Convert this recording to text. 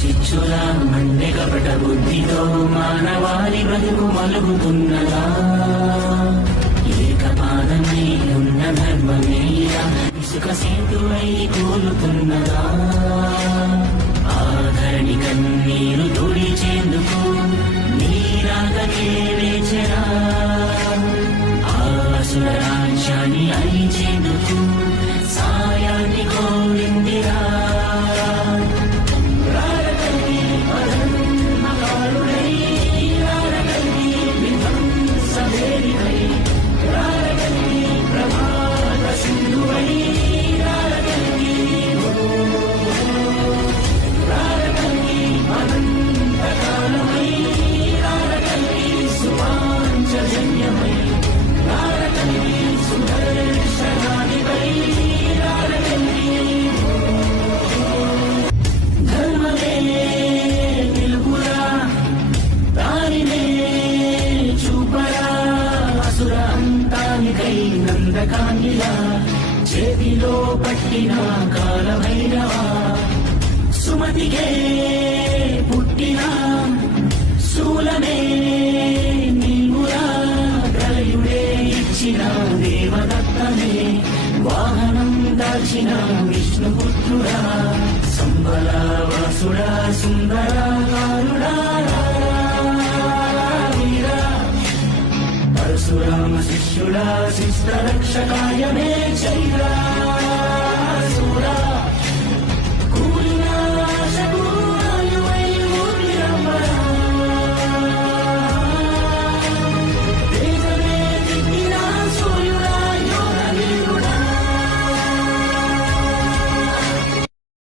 చిచ్చులా Monday కపట బుద్ధితో మానవాళి బ్రతుకు మలుగుతున్నదా ఏకపాదమై ఉన్న ధర్మమేలా ఇసుక సేతువై కూలుతున్నదా ఆధరణి కన్నీరు తుడిచేందుకు నీరాగకే వేచరా ఆసుర రాజ్యాన్ని అలిచేందుకు సాయాన్ని కోరిందిరా నందకాంగిలా చేతిలో పట్టిన కాలభైరవా సుమతికే పుట్టిన శూలమే నీవురా ప్రళయుడే ఇచ్చిన దేవదత్తమే వాహనం దాచిన విష్ణుపుత్రుడా సంబల వాసుడా సుందరాకారుడా పరశురామ శిష్యుడా శిష్ట రక్షకాయ మే చైరా